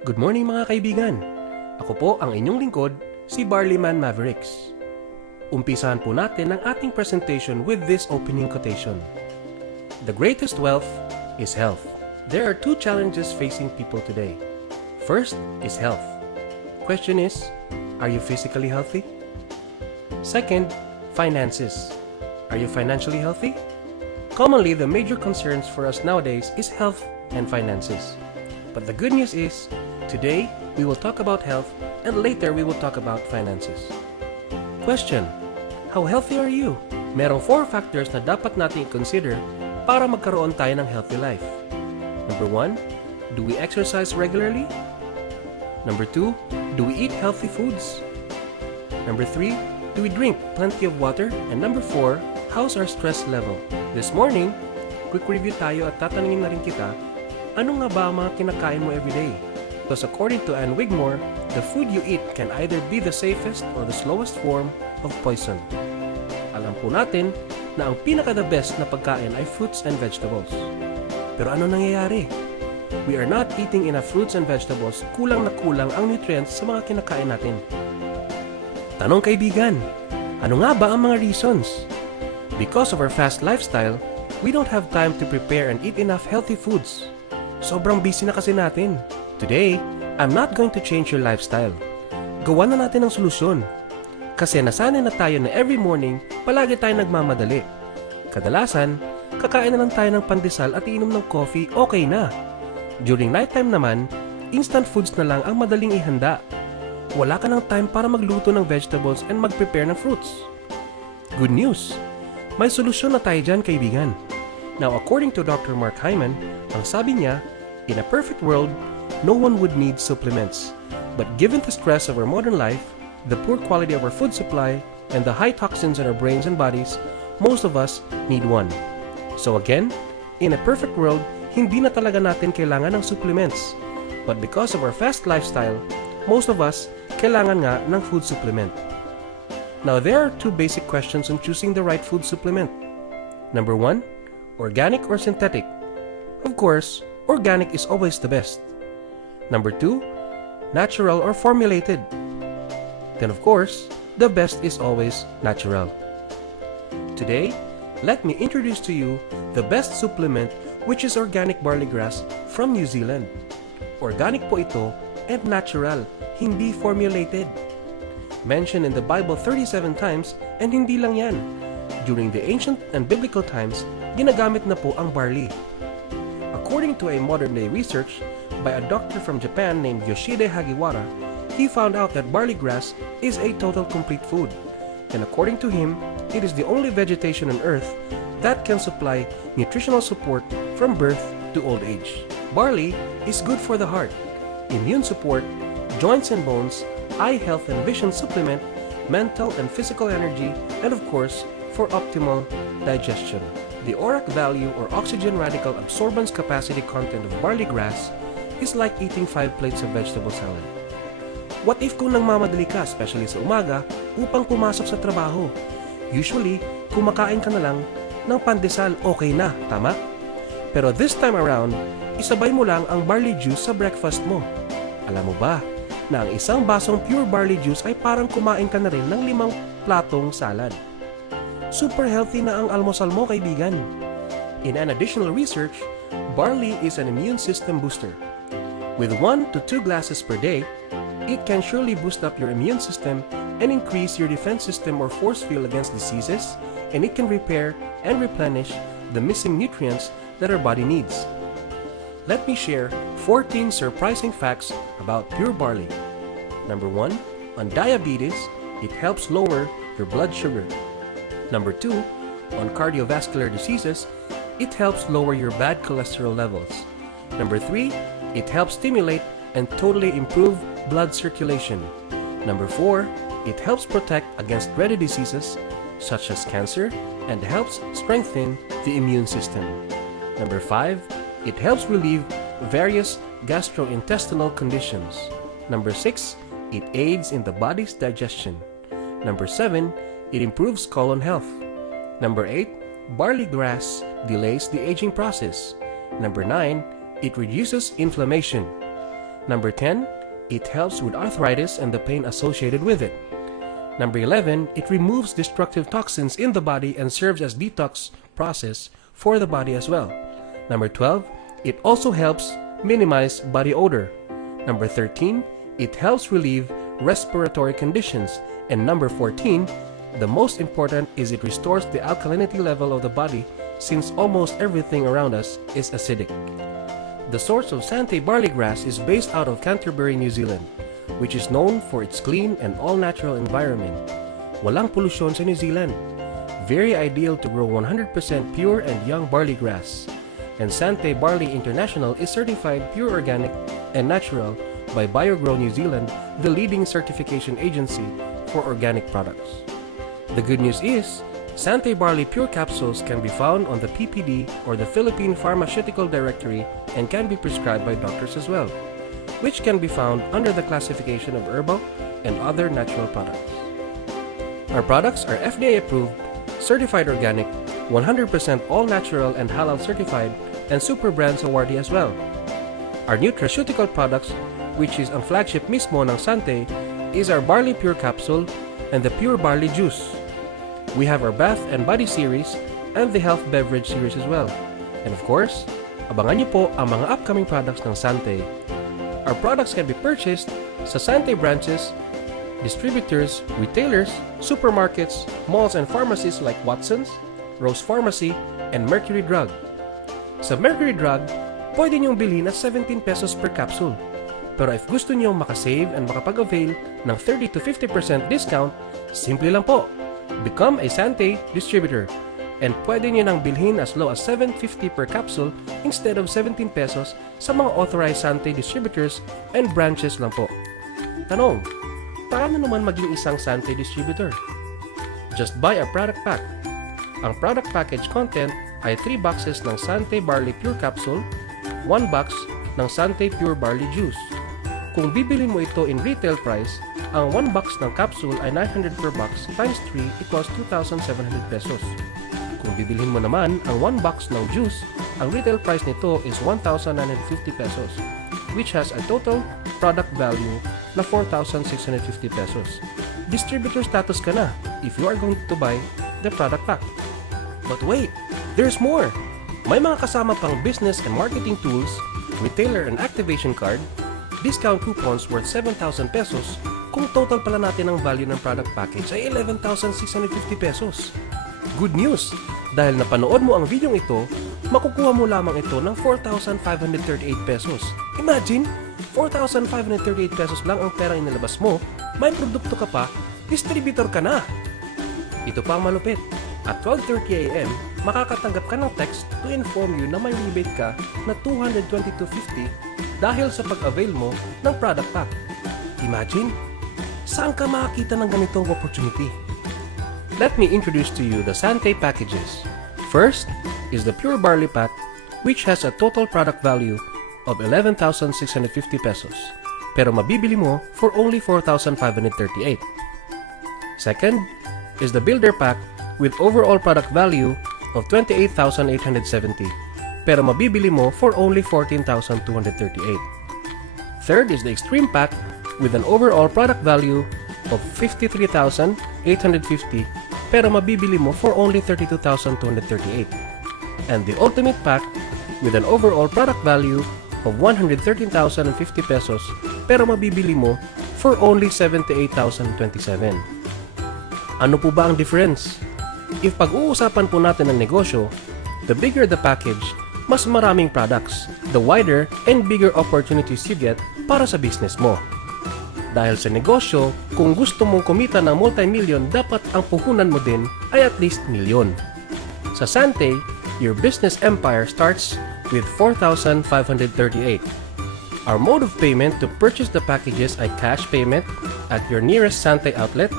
Good morning mga kaibigan! Ako po ang inyong lingkod, si Barleyman Mavericks. Umpisahan po natin ang ating presentation with this opening quotation. The greatest wealth is health. There are two challenges facing people today. First is health. Question is, are you physically healthy? Second, finances. Are you financially healthy? Commonly, the major concerns for us nowadays is health and finances. But the good news is, today we will talk about health and later we will talk about finances. Question: how healthy are you? Merong 4 factors na dapat natin i-consider para magkaroon tayo ng healthy life. Number 1, do we exercise regularly? Number 2, do we eat healthy foods? Number 3, do we drink plenty of water? And number 4, how's our stress level? This morning, quick review tayo at tatanungin na rin kita, ano nga ba ang mga kinakain mo everyday? Because according to Ann Wigmore, the food you eat can either be the safest or the slowest form of poison. Alam po natin na ang pinaka-the best na pagkain ay fruits and vegetables. Pero ano nangyayari? We are not eating enough fruits and vegetables, kulang na kulang ang nutrients sa mga kinakain natin. Tanong kaibigan, ano nga ba ang mga reasons? Because of our fast lifestyle, we don't have time to prepare and eat enough healthy foods. Sobrang busy na kasi natin. Today, I'm not going to change your lifestyle. Gawa na natin ang solusyon. Kasi nasanay na tayo na every morning, palagi tayo nagmamadali. Kadalasan, kakain na lang tayo ng pandesal at iinom ng coffee, okay na. During nighttime naman, instant foods na lang ang madaling ihanda. Wala ka ng time para magluto ng vegetables and mag-prepare ng fruits. Good news! May solusyon na tayo dyan, kaibigan. Now, according to Dr. Mark Hyman, ang sabi niya, in a perfect world, no one would need supplements. But given the stress of our modern life, the poor quality of our food supply, and the high toxins in our brains and bodies, most of us need one. So again, in a perfect world, hindi na talaga natin kailangan ng supplements. But because of our fast lifestyle, most of us kailangan nga ng food supplement. Now, there are 2 basic questions on choosing the right food supplement. Number 1, organic or synthetic? Of course, organic is always the best. Number 2, natural or formulated? Then of course, the best is always natural. Today, let me introduce to you the best supplement, which is organic barley grass from New Zealand. Organic po ito and natural, hindi formulated. Mentioned in the Bible 37 times and hindi lang yan. During the ancient and biblical times, ginagamit na po ang barley. According to a modern-day research by a doctor from Japan named Yoshide Hagiwara, he found out that barley grass is a total complete food. And according to him, it is the only vegetation on earth that can supply nutritional support from birth to old age. Barley is good for the heart, immune support, joints and bones, eye health and vision supplement, mental and physical energy, and of course, for optimal digestion. The ORAC value or oxygen radical absorbance capacity content of barley grass is like eating 5 plates of vegetable salad. What if kung nagmamadali ka, especially sa umaga, upang pumasok sa trabaho? Usually, kumakain ka na lang ng pandesal, okay na, tama? Pero this time around, isabay mo lang ang barley juice sa breakfast mo. Alam mo ba na ang isang basong pure barley juice ay parang kumain ka na rin ng 5 platong salad? Super healthy na ang almusal mo, kaibigan. In an additional research, barley is an immune system booster. With 1 to 2 glasses per day, it can surely boost up your immune system and increase your defense system or force field against diseases, and it can repair and replenish the missing nutrients that our body needs. Let me share 14 surprising facts about pure barley. Number 1, on diabetes, it helps lower your blood sugar. Number 2, on cardiovascular diseases, it helps lower your bad cholesterol levels. Number 3, it helps stimulate and totally improve blood circulation. Number 4, it helps protect against rare diseases such as cancer and helps strengthen the immune system. Number 5, it helps relieve various gastrointestinal conditions. Number 6, it aids in the body's digestion. Number 7, it improves colon health. Number 8, barley grass delays the aging process. Number 9, it reduces inflammation. Number 10, it helps with arthritis and the pain associated with it. Number 11, it removes destructive toxins in the body and serves as detox process for the body as well. Number 12, it also helps minimize body odor. Number 13, it helps relieve respiratory conditions. And number 14, the most important is it restores the alkalinity level of the body since almost everything around us is acidic. The source of Sante barley grass is based out of Canterbury, New Zealand, which is known for its clean and all-natural environment. Walang polusyon sa New Zealand. Very ideal to grow 100% pure and young barley grass. And Sante Barley International is certified pure organic and natural by BioGrow New Zealand, the leading certification agency for organic products. The good news is, Sante Barley Pure Capsules can be found on the PPD or the Philippine Pharmaceutical Directory and can be prescribed by doctors as well, which can be found under the classification of herbal and other natural products. Our products are FDA approved, certified organic, 100% all natural and halal certified, and Super Brands awardee as well. Our nutraceutical products, which is ang flagship mismo ng Sante, is our Barley Pure Capsule and the Pure Barley Juice. We have our Bath and Body series and the Health Beverage series as well. And of course, abangan niyo po ang mga upcoming products ng Sante. Our products can be purchased sa Sante branches, distributors, retailers, supermarkets, malls and pharmacies like Watson's, Rose Pharmacy, and Mercury Drug. Sa Mercury Drug, pwede niyong bilhin at 17 pesos per capsule. Pero if gusto niyong makasave and makapag-avail ng 30 to 50% discount, simple lang po. Become a Sante distributor. And pwede niyo nang bilhin as low as 7.50 per capsule instead of 17 pesos sa mga authorized Sante distributors and branches lang po. Tanong, paano naman maging isang Sante distributor? Just buy a product pack. Ang product package content ay 3 boxes ng Sante Barley Pure Capsule, 1 box ng Sante Pure Barley Juice. Kung bibili mo ito in retail price, ang 1 box ng capsule ay 900 per box times 3 equals 2,700 pesos. Kung bibilhin mo naman ang 1 box ng juice, ang retail price nito is 1,950 pesos, which has a total product value na 4,650 pesos. Distributor status ka na if you are going to buy the product pack. But wait, there's more! May mga kasama pang business and marketing tools, retailer and activation card, discount coupons worth 7,000 pesos kung total pala natin ang value ng product package ay 11,650 pesos. Good news! Dahil napanood mo ang video ito, makukuha mo lamang ito ng 4,538 pesos. Imagine, 4,538 pesos lang ang perang inilabas mo, may produkto ka pa, distributor ka na! Ito pa ang malupit. At 12:30 AM, makakatanggap ka ng text to inform you na may rebate ka na 222.50 dahil sa pag-avail mo ng product pack. Imagine, saan ka makakita ng ganitong opportunity? Let me introduce to you the Sante packages. First is the Pure Barley Pack, which has a total product value of 11,650 pesos, pero mabibili mo for only 4,538. Second is the Builder Pack with overall product value of 28,870, pero mabibili mo for only 14,238. Third is the Extreme Pack with an overall product value of 53,850, pero mabibili mo for only 32,238. And the Ultimate Pack with an overall product value of 113,050 pesos, pero mabibili mo for only 78,027. Ano po ba ang difference? If pag-uusapan po natin ang negosyo, the bigger the package, mas maraming products, the wider and bigger opportunities you get para sa business mo. Dahil sa negosyo, kung gusto mong kumita ng multi-million, dapat ang puhunan mo din ay at least milyon. Sa Sante, your business empire starts with 4,538. Our mode of payment to purchase the packages ay cash payment at your nearest Sante outlet,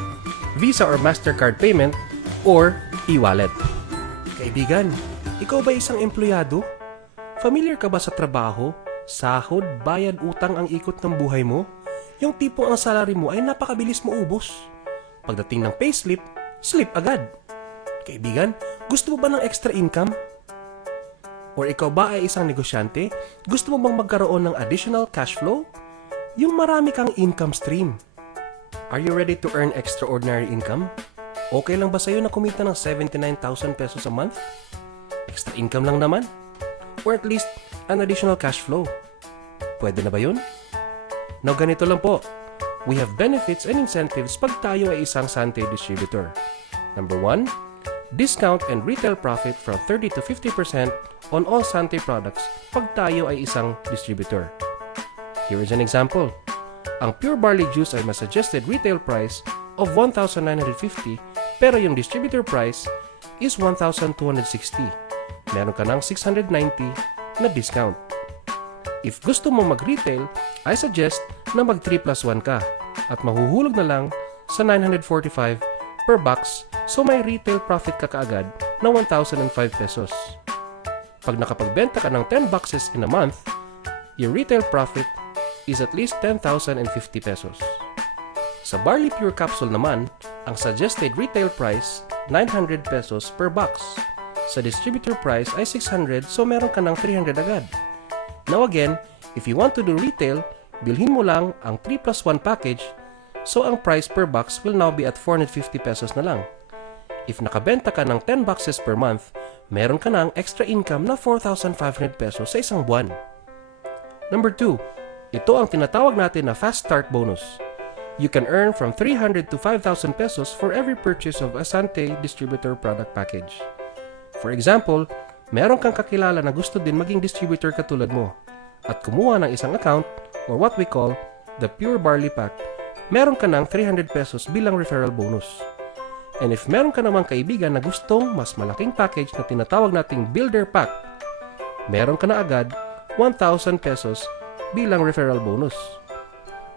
Visa or MasterCard payment, or e-wallet. Kaibigan, ikaw ba isang empleyado? Familiar ka ba sa trabaho, sahod, bayad, utang ang ikot ng buhay mo? Yung tipong ang salary mo ay napakabilis maubos. Pagdating ng payslip, slip agad. Kaibigan, gusto mo ba ng extra income? Or ikaw ba ay isang negosyante? Gusto mo bang magkaroon ng additional cash flow? yung marami kang income stream. Are you ready to earn extraordinary income? Okay lang ba sa'yo na kumita ng 79,000 pesos a month? Extra income lang naman. Or at least, an additional cash flow. Pwede na ba yun? Now ganito lang po. We have benefits and incentives pag tayo ay isang Sante distributor. Number 1, discount and retail profit from 30 to 50% on all Sante products pag tayo ay isang distributor. Here is an example. Ang pure barley juice ay may suggested retail price of 1,950 pero yung distributor price is 1,260. Meron ka ng 690 na discount. If gusto mo mag-retail, I suggest na mag 3 plus 1 ka at mahuhulog na lang sa 945 per box so may retail profit ka kaagad na 1,005 pesos. Pag nakapagbenta ka ng 10 boxes in a month, your retail profit is at least 10,050 pesos. Sa Barley Pure Capsule naman, ang suggested retail price 900 pesos per box. Sa distributor price ay 600 so meron ka ng 300 agad. Now again, if you want to do retail, bilhin mo lang ang 3 plus 1 package so ang price per box will now be at 450 pesos na lang. If nakabenta ka ng 10 boxes per month, meron ka ng extra income na 4,500 pesos sa isang buwan. Number 2, ito ang tinatawag natin na fast start bonus. You can earn from 300 to 5,000 pesos for every purchase of a Sante distributor product package. For example, meron kang kakilala na gusto din maging distributor katulad mo at kumuha ng isang account or what we call the Pure Barley Pack, meron ka ng 300 pesos bilang referral bonus. And if meron ka namang kaibigan na gustong mas malaking package na tinatawag nating Builder Pack, meron ka na agad 1,000 pesos bilang referral bonus.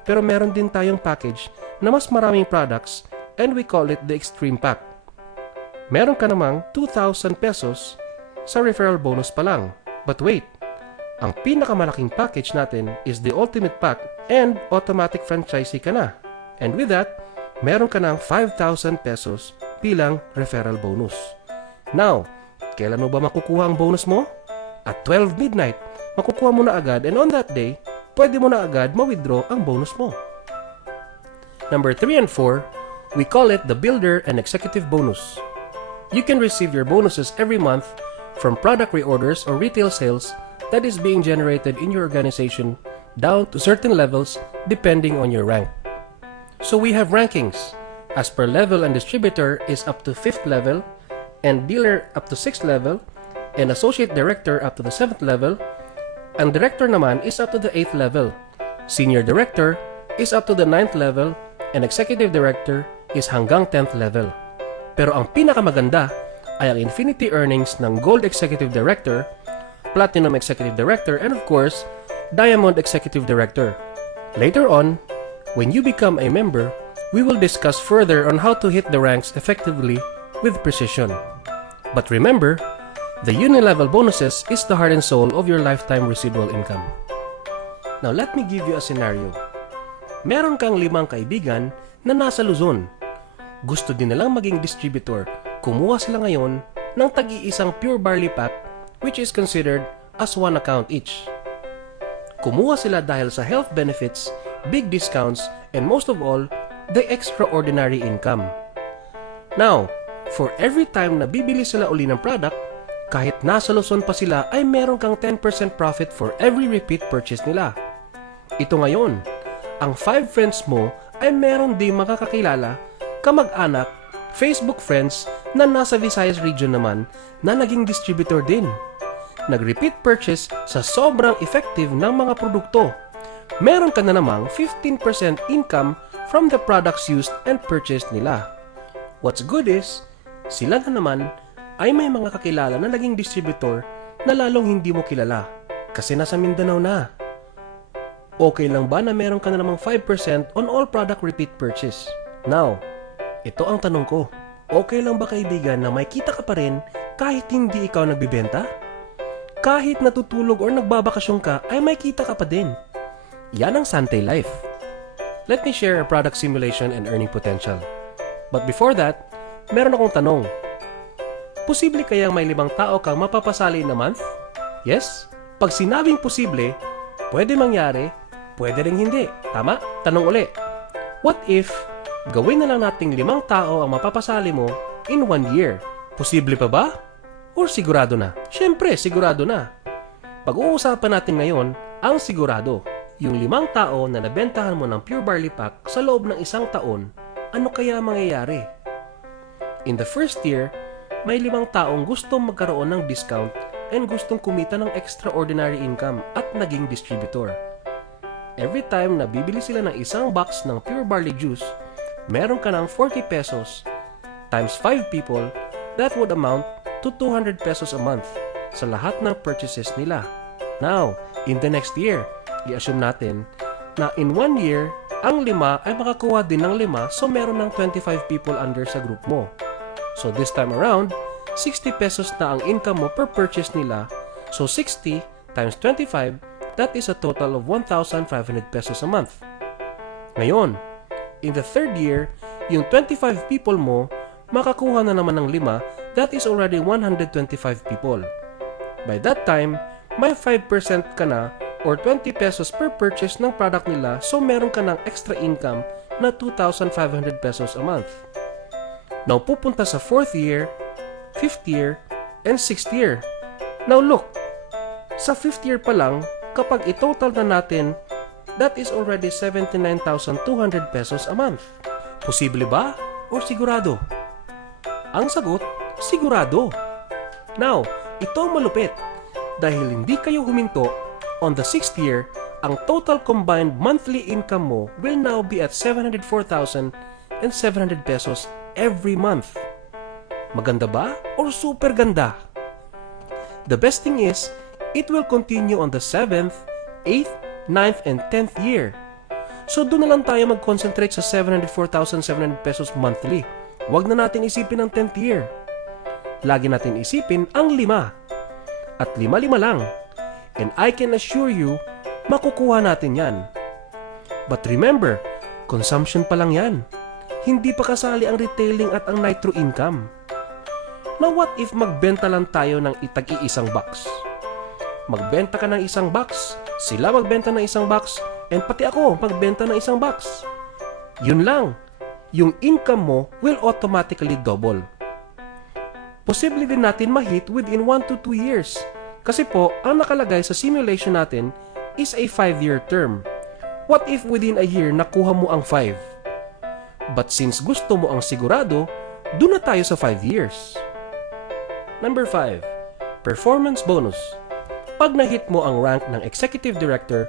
Pero meron din tayong package na mas maraming products and we call it the Extreme Pack. Meron ka namang 2,000 pesos sa referral bonus pa lang. But wait, ang pinakamalaking package natin is the Ultimate Pack and automatic franchisee ka na. And with that, meron ka ng 5,000 pesos bilang referral bonus. Now, kailan mo ba makukuha ang bonus mo? At 12 midnight, makukuha mo na agad and on that day, pwede mo na agad ma-withdraw ang bonus mo. Number 3 and 4, we call it the Builder and Executive Bonus. You can receive your bonuses every month from product reorders or retail sales that is being generated in your organization down to certain levels depending on your rank. So we have rankings. As per level and distributor is up to 5th level, and dealer up to 6th level, and associate director up to the 7th level. Ang director naman is up to the 8th level. Senior director is up to the 9th level, and executive director is hanggang 10th level. Pero ang pinakamaganda ay ang infinity earnings ng Gold Executive Director, Platinum Executive Director, and of course, Diamond Executive Director. Later on, when you become a member, we will discuss further on how to hit the ranks effectively with precision. But remember, the uni-level bonuses is the heart and soul of your lifetime residual income. Now let me give you a scenario. Meron kang 5 kaibigan na nasa Luzon. Gusto din nilang maging distributor. Kumuha sila ngayon ng tag-iisang Pure Barley Pack which is considered as 1 account each. Kumuha sila dahil sa health benefits, big discounts, and most of all, the extraordinary income. Now, for every time na bibili sila uli ng product, kahit nasa Luzon pa sila ay meron kang 10% profit for every repeat purchase nila. Ito ngayon, ang 5 friends mo ay meron din makakakilala, kamag-anak, Facebook friends na nasa Visayas region naman na naging distributor din. Nag-repeat purchase sa sobrang effective ng mga produkto. Meron ka na namang 15% income from the products used and purchased nila. What's good is, sila na naman ay may mga kakilala na naging distributor na lalong hindi mo kilala kasi nasa Mindanao na. Okay lang ba na meron ka na namang 5% on all product repeat purchase? Now, ito ang tanong ko. Okay lang ba kaibigan na may kita ka pa rin kahit hindi ikaw nagbibenta? Kahit natutulog or nagbabakasyon ka ay may kita ka pa din. Yan ang Sante Life. Let me share a product simulation and earning potential. But before that, meron akong tanong. Posible kayang may 5 tao kang mapapasali in a month? Yes? Pag sinabing posible, pwede mangyari Pwede ring hindi. Tama? Tanong uli. What if gawin na lang nating 5 tao ang mapapasali mo in 1 year? Posible pa ba? Or sigurado na? Siyempre, sigurado na. Pag-uusapan natin ngayon ang sigurado. Yung 5 tao na nabentahan mo ng Pure Barley Pack sa loob ng 1 taon, ano kaya mangyayari? In the first year, may 5 taong gustong magkaroon ng discount and gustong kumita ng extraordinary income at naging distributor. Every time na bibili sila ng 1 box ng Pure Barley Juice, meron ka ng 40 pesos times 5 people, that would amount to 200 pesos a month sa lahat ng purchases nila. Now, in the next year, i-assume natin na in 1 year, ang 5 ay makakuha din ng 5, so meron ng 25 people under sa group mo. So this time around, 60 pesos na ang income mo per purchase nila, so 60 times 25, that is a total of 1,500 pesos a month. Ngayon, in the third year, yung 25 people mo, makakuha na naman ng 5, that is already 125 people. By that time, may 5% ka na or 20 pesos per purchase ng product nila, so meron ka ng extra income na 2,500 pesos a month. Now, pupunta sa 4th year, 5th year, and 6th year. Now look, sa 5th year pa lang, kapag i-total na natin, that is already 79,200 pesos a month. Posible ba o sigurado? Ang sagot, sigurado. Now, ito ang malupit. Dahil hindi kayo huminto, on the 6th year, ang total combined monthly income mo will now be at 704,700 pesos every month. Maganda ba or super ganda? The best thing is, it will continue on the 7th, 8th, 9th, and 10th year. So doon na lang tayo mag-concentrate sa 704,700 pesos monthly. Huwag na natin isipin ang 10th year. Lagi natin isipin ang 5. At 5-5 lang. And I can assure you, makukuha natin yan. But remember, consumption pa lang yan. Hindi pa kasali ang retailing at ang nitro income. Now what if magbenta lang tayo ng itag-iisang box? Magbenta ka ng 1 box, sila magbenta ng 1 box, and pati ako magbenta ng 1 box. Yun lang, yung income mo will automatically double. Posible din natin ma-hit within 1 to 2 years. Kasi po, ang nakalagay sa simulation natin is a 5-year term. What if within a year nakuha mo ang 5? But since gusto mo ang sigurado, doon na tayo sa 5 years. Number 5, performance bonus. Pag na-hit mo ang rank ng Executive Director,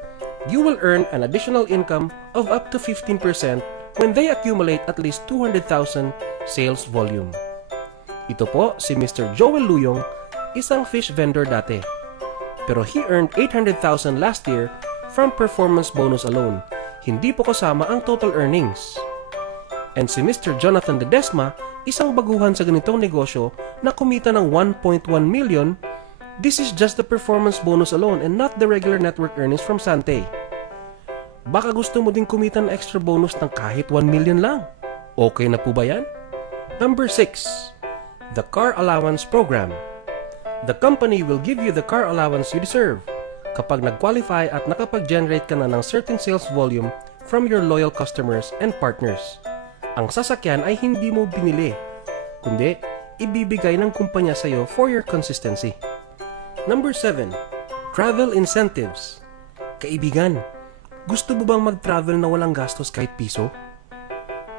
you will earn an additional income of up to 15% when they accumulate at least 200,000 sales volume. Ito po si Mr. Joel Luyong, isang fish vendor dati. Pero he earned 800,000 last year from performance bonus alone. Hindi po kasama ang total earnings. And si Mr. Jonathan Ledesma, isang baguhan sa ganitong negosyo na kumita ng 1.1 million. This is just the performance bonus alone and not the regular network earnings from Sante. Baka gusto mo din kumita ng extra bonus ng kahit 1 million lang. Okay na po ba yan? Number 6, the car allowance program. The company will give you the car allowance you deserve kapag nag-qualify at nakapag-generate ka na ng certain sales volume from your loyal customers and partners. Ang sasakyan ay hindi mo binili, kundi ibibigay ng kumpanya sa iyo for your consistency. Number 7, travel incentives. Kaibigan, gusto mo bang mag-travel na walang gastos kahit piso?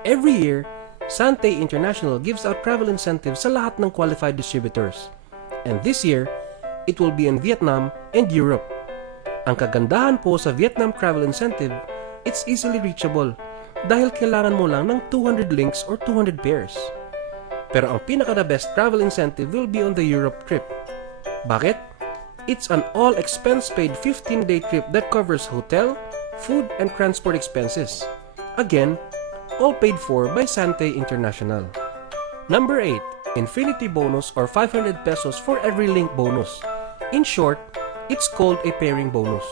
Every year, Sante International gives out travel incentives sa lahat ng qualified distributors. And this year, it will be in Vietnam and Europe. Ang kagandahan po sa Vietnam travel incentive, it's easily reachable dahil kailangan mo lang ng 200 links or 200 pairs. Pero ang pinaka-the best travel incentive will be on the Europe trip. Bakit? It's an all-expense-paid 15-day trip that covers hotel, food, and transport expenses. Again, all paid for by Sante International. Number 8, Infinity bonus or 500 pesos for every link bonus. In short, it's called a pairing bonus.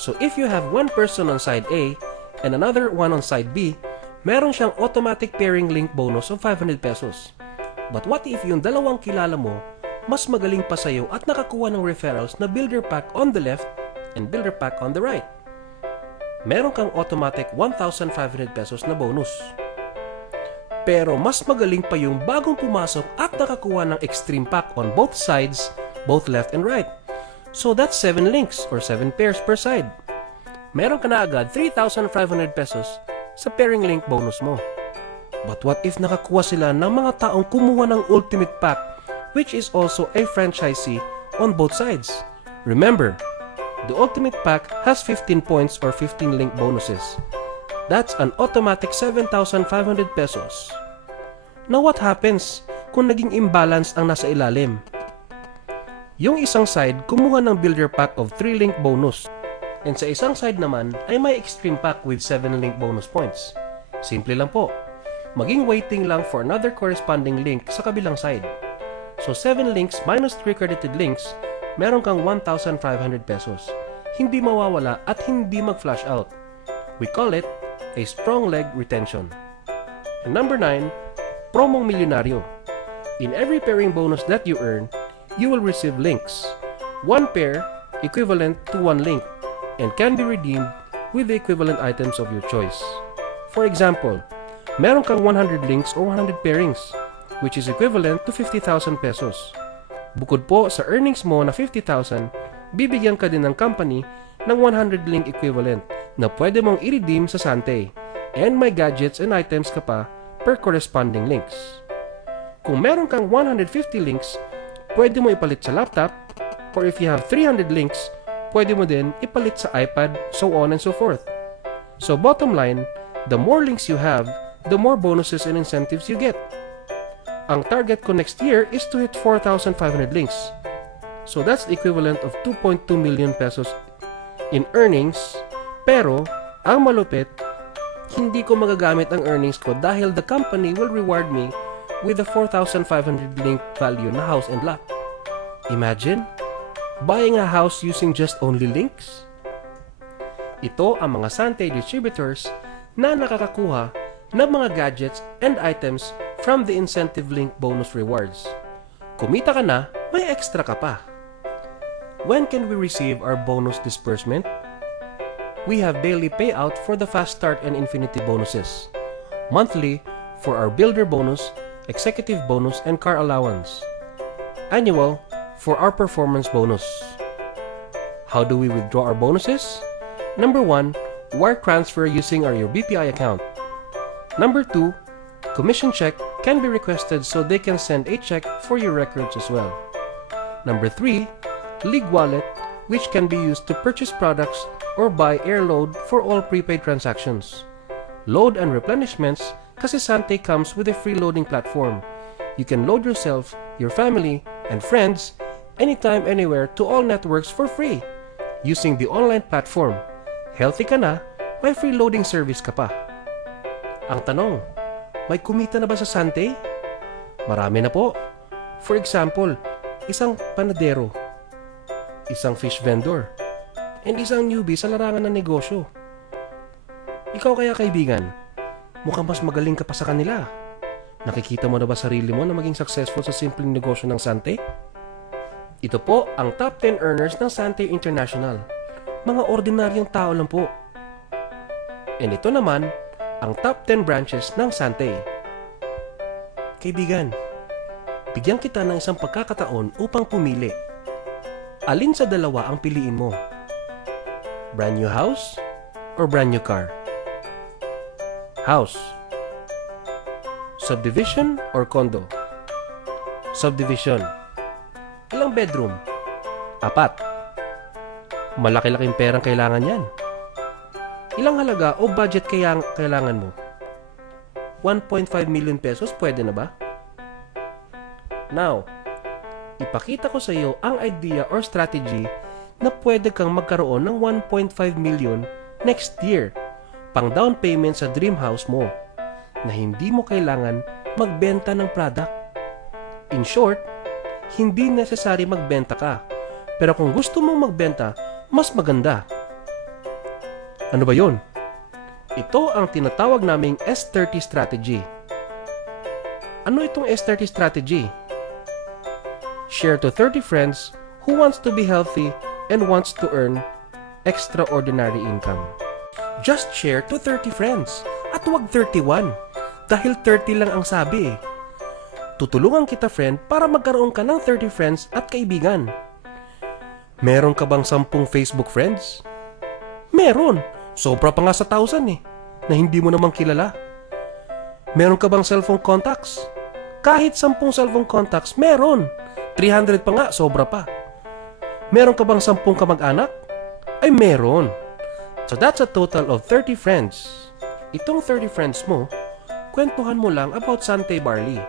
So if you have one person on side A and another one on side B, meron siyang automatic pairing link bonus of 500 pesos. But what if yung dalawang kilala mo mas magaling pa sa'yo at nakakuha ng referrals na builder pack on the left and builder pack on the right? meron kang automatic 1,500 pesos na bonus. Pero mas magaling pa yung bagong pumasok at nakakuha ng extreme pack on both sides, both left and right. So that's 7 links or 7 pairs per side. Meron ka na agad 3,500 pesos sa pairing link bonus mo. But what if nakakuha sila ng mga taong kumuha ng ultimate pack, which is also a franchisee on both sides? Remember, the ultimate pack has 15 points or 15 link bonuses. That's an automatic 7,500 pesos. Now what happens kung naging imbalance ang nasa ilalim? Yung isang side kumuha ng builder pack of 3 link bonus. And sa isang side naman ay may extreme pack with 7 link bonus points. Simple lang po. Maging waiting lang for another corresponding link sa kabilang side. So 7 links minus 3 credited links, meron kang 1,500 pesos. Hindi mawawala at hindi mag-flash out. We call it a strong leg retention. And number 9, promong milyonaryo. In every pairing bonus that you earn, you will receive links. 1 pair equivalent to 1 link and can be redeemed with the equivalent items of your choice. For example, meron kang 100 links or 100 pairings, which is equivalent to 50,000 pesos. Bukod po sa earnings mo na 50,000, bibigyan ka din ng company ng 100 link equivalent na pwede mong i-redeem sa Sante, and may gadgets and items ka pa per corresponding links. Kung meron kang 150 links, pwede mo ipalit sa laptop, or if you have 300 links, pwede mo din ipalit sa iPad, so on and so forth. So bottom line, the more links you have, the more bonuses and incentives you get. Ang target ko next year is to hit 4,500 links. So that's the equivalent of 2.2 million pesos in earnings. Pero, ang malupit, hindi ko magagamit ang earnings ko dahil the company will reward me with a 4,500 link value na house and lot. Imagine, buying a house using just only links? Ito ang mga Sante distributors na nakakakuha ng mga gadgets and items from the incentive link bonus rewards. Kumita ka na, may extra ka pa. When can we receive our bonus disbursement? We have daily payout for the Fast Start and Infinity bonuses, monthly for our Builder bonus, Executive bonus, and Car allowance, annual for our Performance bonus. How do we withdraw our bonuses? Number 1, wire transfer using your BPI account. Number 2, commission check can be requested so they can send a check for your records as well. Number 3, League Wallet, which can be used to purchase products or buy airload for all prepaid transactions. Load and replenishments kasi Sante comes with a free loading platform. You can load yourself, your family, and friends anytime, anywhere to all networks for free using the online platform. Healthy ka na, may free loading service ka pa. Ang tanong, may kumita na ba sa Sante? Marami na po. For example, isang panadero, isang fish vendor, and isang newbie sa larangan ng negosyo. Ikaw kaya kaibigan, mukhang mas magaling ka pa sa kanila. Nakikita mo na ba sarili mo na maging successful sa simpleng negosyo ng Sante? Ito po ang top 10 earners ng Sante International. Mga ordinaryong tao lang po. And ito naman, ang top 10 branches ng Sante. Kaibigan, bigyan kita ng isang pagkakataon upang pumili. Alin sa dalawa ang piliin mo? Brand new house or brand new car? House. Subdivision or condo? Subdivision. Ilang bedroom? 4. Malaki-laking perang kailangan yan. Ilang halaga o budget kailangan mo? 1.5 million pesos, pwede na ba? Now, ipakita ko sa iyo ang idea or strategy na pwede kang magkaroon ng 1.5 million next year pang down payment sa dream house mo na hindi mo kailangan magbenta ng product. In short, hindi necessary magbenta ka, pero kung gusto mong magbenta, mas maganda. Ano ba yon? Ito ang tinatawag naming S30 strategy. Ano itong S30 strategy? Share to 30 friends who wants to be healthy and wants to earn extraordinary income. Just share to 30 friends. At wag 31. Dahil 30 lang ang sabi eh. Tutulungan kita friend para magkaroon ka ng 30 friends at kaibigan. Meron ka bang 10 Facebook friends? Meron. Sobra pa nga sa 1,000 eh, na hindi mo namang kilala. Meron ka bang cellphone contacts? Kahit 10 cellphone contacts, meron. 300 pa nga, sobra pa. Meron ka bang 10 kamag-anak? Ay meron. So that's a total of 30 friends. Itong 30 friends mo, kwentuhan mo lang about Sante Barley.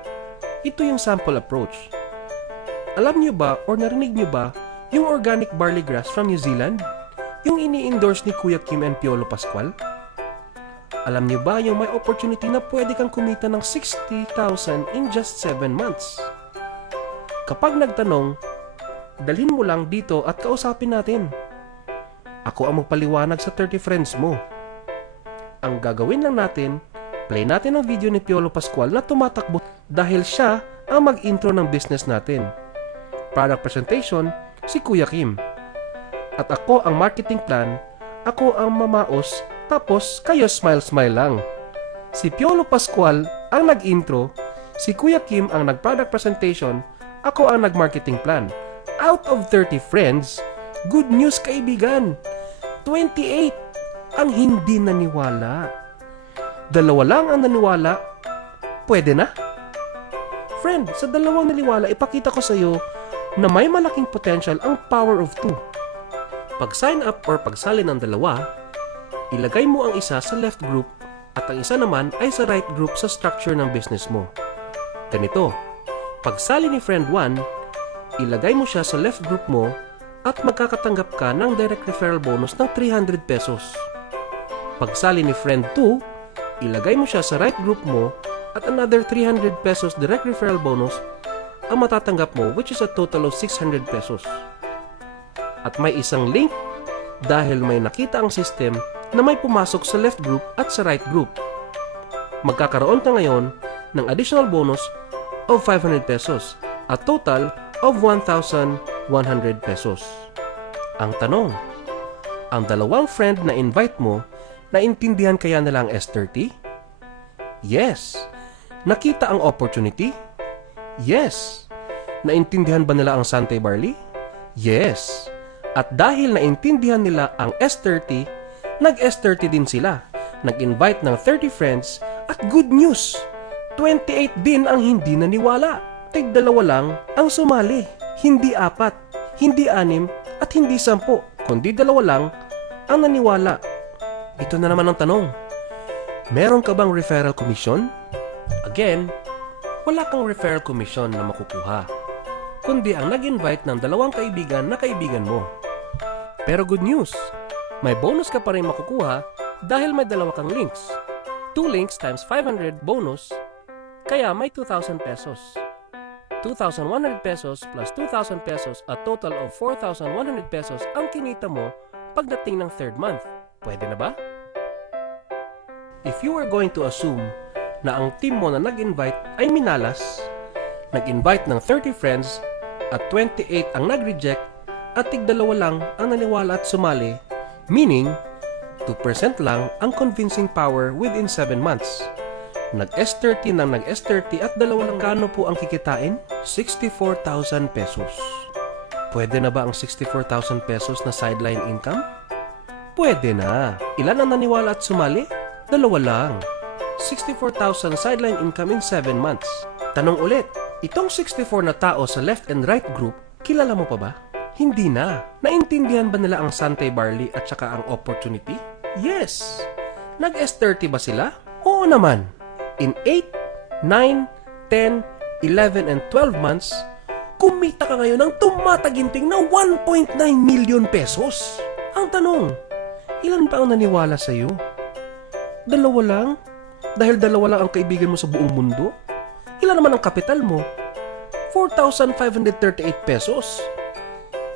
Ito yung sample approach. Alam niyo ba or narinig niyo ba yung organic barley grass from New Zealand? Yung ini-endorse ni Kuya Kim and Piolo Pascual? Alam niyo ba yung may opportunity na pwede kang kumita ng 60,000 in just 7 months? Kapag nagtanong, dalhin mo lang dito at kausapin natin. Ako ang magpaliwanag sa 30 friends mo. Ang gagawin lang natin, play natin ang video ni Piolo Pascual na tumatakbo dahil siya ang mag-intro ng business natin. Product presentation, si Kuya Kim. At ako ang marketing plan, ako ang mamaos, tapos kayo smile-smile lang. Si Piolo Pascual ang nag-intro, si Kuya Kim ang nag-product presentation, ako ang nag-marketing plan. Out of 30 friends, good news kaibigan, 28 ang hindi naniwala. 2 lang ang naniwala, pwede na? Friend, sa 2 naniwala, ipakita ko sa iyo na may malaking potential ang power of 2. Pag sign up or pagsali ng 2, ilagay mo ang isa sa left group at ang isa naman ay sa right group sa structure ng business mo. Ganito, pagsali ni friend 1, ilagay mo siya sa left group mo at magkakatanggap ka ng direct referral bonus ng 300 pesos. Pagsali ni friend 2, ilagay mo siya sa right group mo at another 300 pesos direct referral bonus ang matatanggap mo, which is a total of 600 pesos. At may isang link dahil may nakita ang system na may pumasok sa left group at sa right group. Magkakaroon ka ngayon ng additional bonus of 500 pesos, a total of 1,100 pesos. Ang tanong, ang 2 friend na invite mo, naintindihan kaya nila ang S30? Yes. Nakita ang opportunity? Yes. Naintindihan ba nila ang Sante Barley? Yes. At dahil naintindihan nila ang S30, nag-S30 din sila. Nag-invite ng 30 friends at good news, 28 din ang hindi naniwala. Tig-2 lang ang sumali. Hindi 4, hindi 6, at hindi 10, kundi 2 lang ang naniwala. Ito na naman ang tanong. Meron ka bang referral commission? Again, wala kang referral commission na makukuha, kundi ang nag-invite ng 2 kaibigan na kaibigan mo. Pero good news, may bonus ka pa rin makukuha dahil may 2 kang links. 2 links times 500 bonus, kaya may 2,000 pesos. 2,100 pesos plus 2,000 pesos at total of 4,100 pesos ang kinita mo pagdating ng 3rd month. Pwede na ba? If you are going to assume na ang team mo na nag-invite ay minalas, nag-invite ng 30 friends at 28 ang nag-reject at tig-2 lang ang naniwala at sumali, meaning 2% lang ang convincing power within 7 months. Nag-S30 ng nag-S30 at 2 lang, kano po ang kikitain? 64,000 pesos. Pwede na ba ang 64,000 pesos na sideline income? Pwede na. Ilan ang naniwala at sumali? 2 lang. 64,000 sideline income in 7 months. Tanong ulit, itong 64 na tao sa left and right group, kilala mo pa ba? Hindi na. Naintindihan ba nila ang Sante Barley at saka ang opportunity? Yes. Nag-S30 ba sila? Oo naman. In 8, 9, 10, 11, and 12 months, kumita ka ngayon ng tumataginting na 1.9 million pesos. Ang tanong, ilan pa ang naniwala sa iyo? 2 lang? Dahil 2 lang ang kaibigan mo sa buong mundo? Ilan naman ang kapital mo? 4,538 pesos.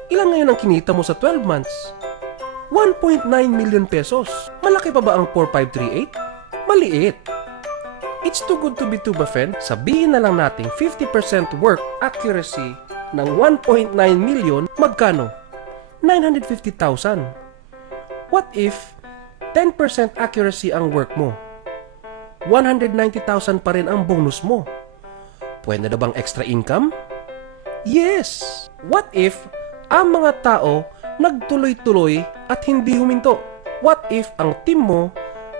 Ilan ngayon ang kinita mo sa 12 months? 1.9 million pesos. Malaki pa ba ang 4,538? Maliit. It's too good to be true ba, friend? Sabihin na lang natin 50% work accuracy ng 1.9 million, magkano? 950,000. What if 10% accuracy ang work mo, 190,000 pa rin ang bonus mo. Pwede na bang extra income? Yes! What if ang mga tao nagtuloy-tuloy at hindi huminto? What if ang team mo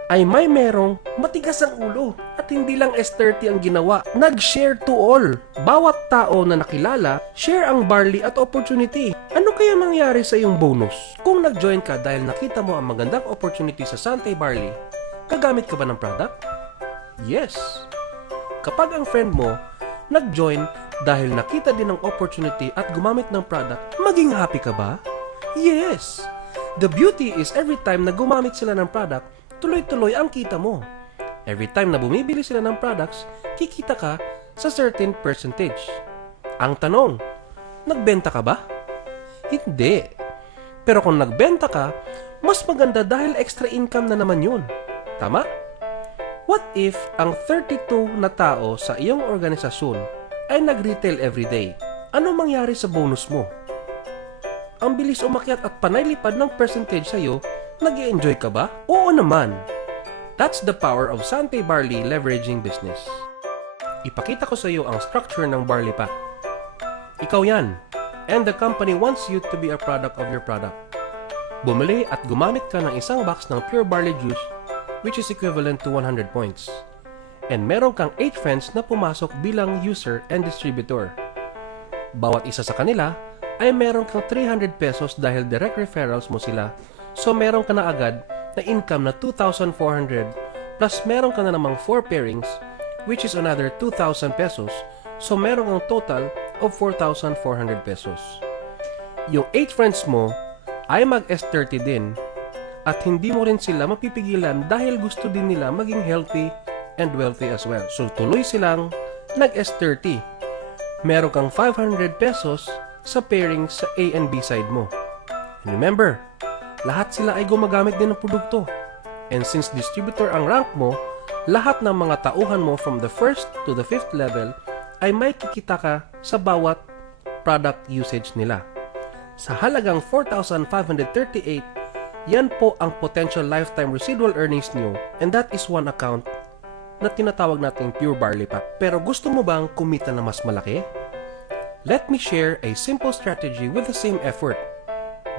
ay may merong matigas ang ulo at hindi lang S30 ang ginawa? Nag-share to all. Bawat tao na nakilala, share ang barley at opportunity. Ano kaya mangyari sa iyong bonus? Kung nag-join ka dahil nakita mo ang magandang opportunity sa Sante Barley, gagamit ka ba ng product? Yes. Kapag ang friend mo nag-join dahil nakita din ng opportunity at gumamit ng product, maging happy ka ba? Yes. The beauty is every time na gumamit sila ng product, tuloy-tuloy ang kita mo. Every time na bumibili sila ng products, kikita ka sa certain percentage. Ang tanong, nagbenta ka ba? Hindi. Pero kung nagbenta ka, mas maganda dahil extra income na naman yun. Tama? What if ang 32 na tao sa iyong organisasyon ay nag-retail everyday? Ano mangyari sa bonus mo? Ang bilis umakyat at panaylipad ng percentage sa iyo, nag-i-enjoy ka ba? Oo naman. That's the power of Sante Barley leveraging business. Ipakita ko sa iyo ang structure ng barley pack. Ikaw yan, and the company wants you to be a product of your product. Bumili at gumamit ka ng isang box ng pure barley juice, which is equivalent to 100 points. And meron kang 8 friends na pumasok bilang user and distributor. Bawat isa sa kanila ay meron kang 300 pesos dahil direct referrals mo sila. So meron ka na agad na income na 2,400 plus meron ka na namang 4 pairings which is another 2,000 pesos. So meron kang total of 4,400 pesos. Yung 8 friends mo ay mag-S30 din at hindi mo rin sila mapipigilan dahil gusto din nila maging healthy and wealthy as well. So tuloy silang nag-S30. Meron kang 500 pesos sa pairing sa A and B side mo. And remember, lahat sila ay gumagamit din ng produkto. And since distributor ang rank mo, lahat ng mga tauhan mo from the 1st to the 5th level ay may kikita ka sa bawat product usage nila. Sa halagang 4,538, yan po ang potential lifetime residual earnings nyo, and that is one account na tinatawag nating pure barley pack. Pero gusto mo bang kumita na mas malaki? Let me share a simple strategy with the same effort.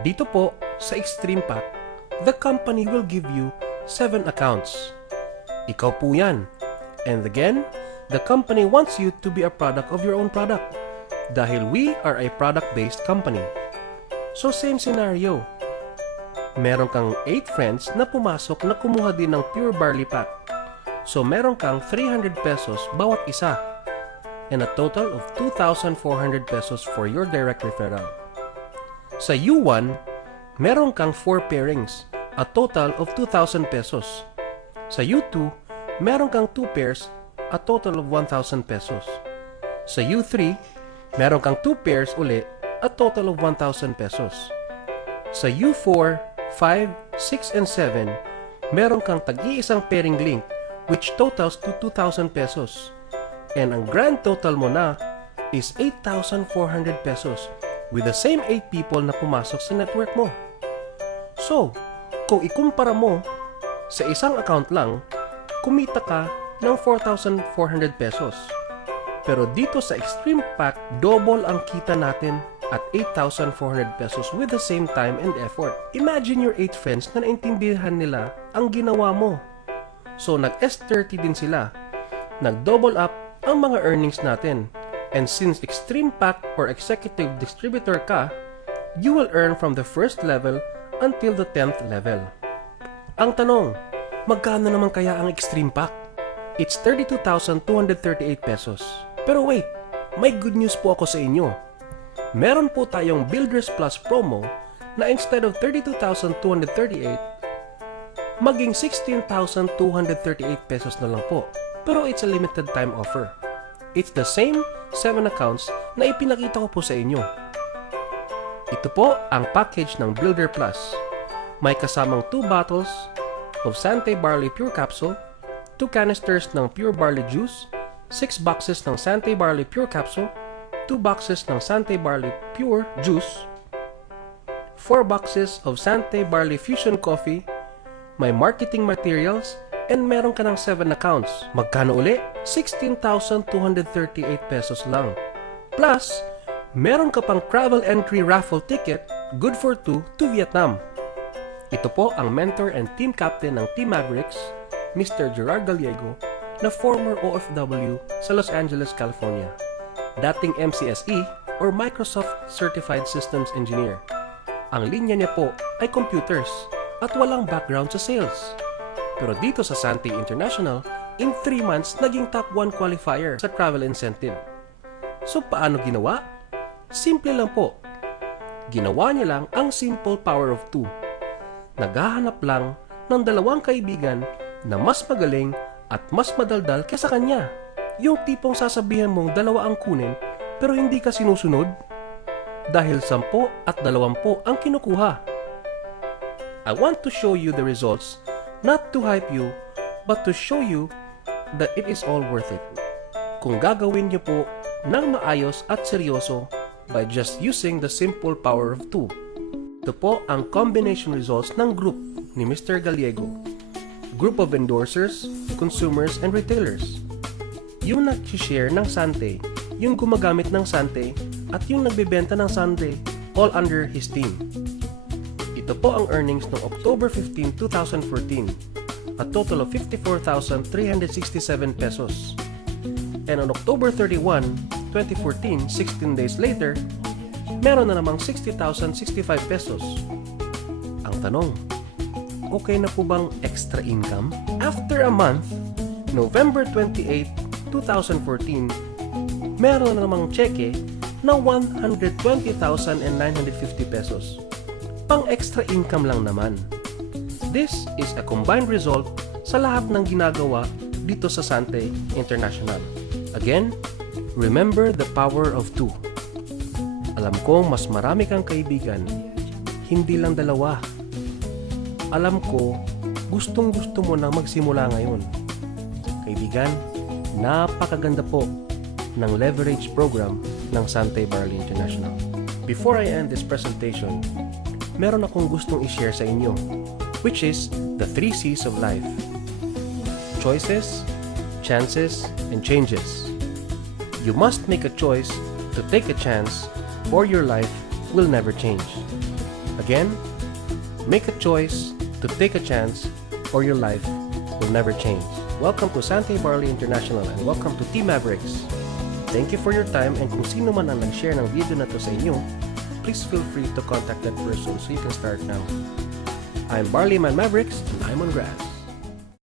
Dito po sa Extreme Pack, the company will give you 7 accounts. Ikaw po yan. And again, the company wants you to be a product of your own product dahil we are a product-based company. So same scenario. Meron kang 8 friends na pumasok na kumuha din ng pure barley pack. So meron kang 300 pesos bawat isa and a total of 2,400 pesos for your direct referral. Sa U1, meron kang 4 pairings, a total of 2,000 pesos. Sa U2, meron kang 2 pairs, a total of 1,000 pesos. Sa U3, meron kang 2 pairs uli, a total of 1,000 pesos. Sa U4, 5, 6, and 7, meron kang tag-iisang pairing link which totals to 2,000 pesos. And ang grand total mo na is 8,400 pesos with the same 8 people na pumasok sa network mo. So, kung ikumpara mo sa isang account lang, kumita ka ng 4,400 pesos. Pero dito sa Extreme Pack, double ang kita natin at 8,400 pesos with the same time and effort. Imagine your 8 friends na naintindihan nila ang ginawa mo. So, nag-S30 din sila. Nag-double up ang mga earnings natin. And since Extreme Pack or Executive Distributor ka, you will earn from the 1st level until the 10th level. Ang tanong, magkano naman kaya ang Extreme Pack? It's 32,238 pesos. Pero wait, may good news po ako sa inyo. Meron po tayong Builders Plus promo na instead of 32,238, maging 16,238 pesos na lang po. Pero it's a limited time offer. It's the same 7 accounts na ipinakita ko po sa inyo. Ito po ang package ng Builder Plus. May kasamang 2 bottles of Sante Barley Pure Capsule, 2 canisters ng Pure Barley Juice, 6 boxes ng Sante Barley Pure Capsule, 2 boxes ng Sante Barley Pure Juice, 4 boxes of Sante Barley Fusion Coffee, may marketing materials, and meron ka ng 7 accounts. Magkano uli? 16,238 pesos lang. Plus, meron ka pang travel entry raffle ticket, good for 2 to Vietnam. Ito po ang mentor and team captain ng Team Mavericks, Mr. Gerard Gallego, na former OFW sa Los Angeles, California. Dating MCSE or Microsoft Certified Systems Engineer. Ang linya niya po ay computers at walang background sa sales. Pero dito sa Sante International, in 3 months naging top 1 qualifier sa travel incentive. So paano ginawa? Simple lang po. Ginawa niya lang ang simple power of 2. Naghahanap lang ng 2 kaibigan na mas magaling at mas madaldal kaysa kanya. Yung tipong sasabihan mong 2 ang kunin pero hindi ka sinusunod dahil 10 at 20 ang kinukuha. I want to show you the results, not to hype you, but to show you that it is all worth it. Kung gagawin niyo po ng maayos at seryoso by just using the simple power of 2. Ito po ang combination results ng group ni Mr. Gallego. Group of endorsers, consumers, and retailers. Yung nag-share ng Sante, yung gumagamit ng Sante, at yung nagbebenta ng Sante, all under his team. Ito po ang earnings noong October 15, 2014, a total of 54,367 pesos. And on October 31, 2014, 16 days later, meron na namang 60,065 pesos. Ang tanong, okay na po bang extra income? After a month, November 28, 2014, meron na namang cheque na 120,950 pesos. Pang extra income lang naman. This is a combined result sa lahat ng ginagawa dito sa Sante International. Again, remember the power of 2. Alam kong mas marami kang kaibigan, hindi lang 2. Alam ko, gustong-gusto mo na magsimula ngayon. Kaibigan, napakaganda po ng leverage program ng Sante Barley International. Before I end this presentation, meron akong gustong i-share sa inyo, which is the 3 C's of life. Choices, chances, and changes. You must make a choice to take a chance or your life will never change. Again, make a choice to take a chance or your life will never change. Welcome to Sante Barley International and welcome to Team Mavericks. Thank you for your time, and kung sino man ang nag-share ng video na to sa inyo, please feel free to contact that person so you can start now. I'm Barleyman Mavericks and I'm on grass.